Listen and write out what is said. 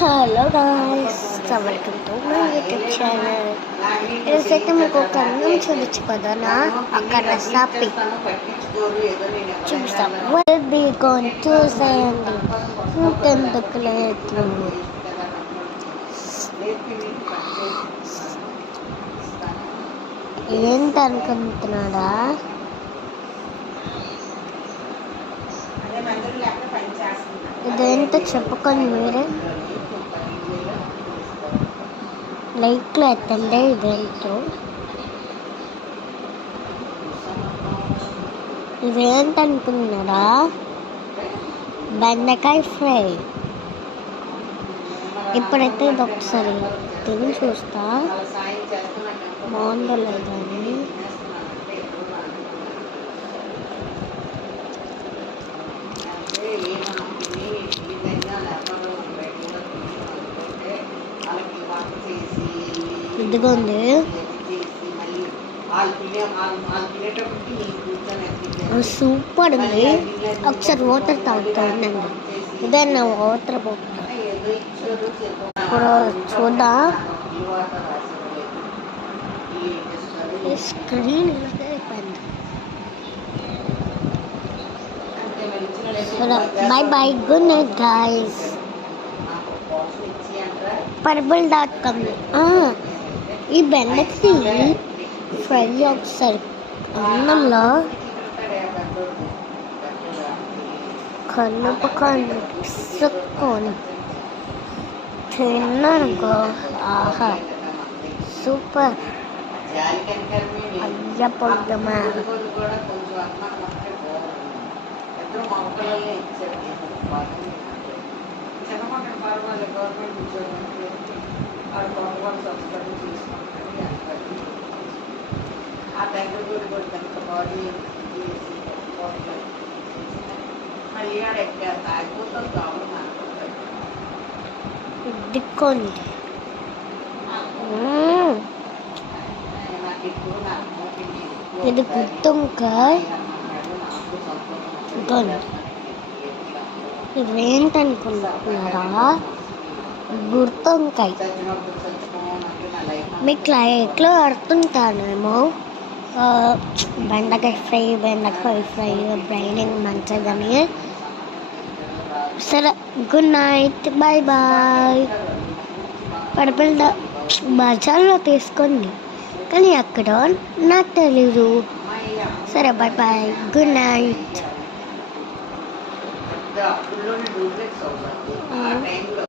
Hello guys, welcome to my YouTube channel. ఈరోజైతే మీకు ఒక అన్నం చూడొచ్చు కదా, అక్కడ రెసిపీ చూస్తాం. బీ గోన్ చూసేయండి, ఇంకెందుకు లేదు. ఏంటనుకుంటున్నాడా? ఇదేంటో చెప్పుకొని మీరే లైక్లో ఎత్తండి. ఇదేంటో ఇదేంటనుకున్నారా? బెండకాయ ఫ్రై. ఇప్పుడైతే ఇది ఒకసారి తిని చూస్తా, బాగుందో లేదని. ఇదిగోండి, సూపర్ ఉంది. ఒకసారి వాటర్ తాగుతూ ఉండండి. ఇదే నా వాటర్ బాటిల్. ఇప్పుడు చూద్దాం. స్క్రీన్ అయిపోయింది. By by, good night guys. purple.com. ఈ బెండకాయ ఫ్రై ఒకసారి అన్నంలో కలుపుకొని పిసుక్కొని తిన్నానుకో, ఆహా సూపర్. అయ్య పొద్దమా. దిక్కోండి. ఇది గుత్తొంకాయ. ఇదేంటనుకుంటున్నారా? గుత్తొంకాయ. మీకు ఎట్లా అడుతుంటానేమో, బెండకాయ ఫ్రై బ్రైనింగ్ మంచిదని. సరే, good night, bye bye. Purple బజార్లో తీసుకోండి, కానీ అక్కడ నాకు తెలీదు. సరే, బాయ్ బాయ్, గుడ్ నైట్.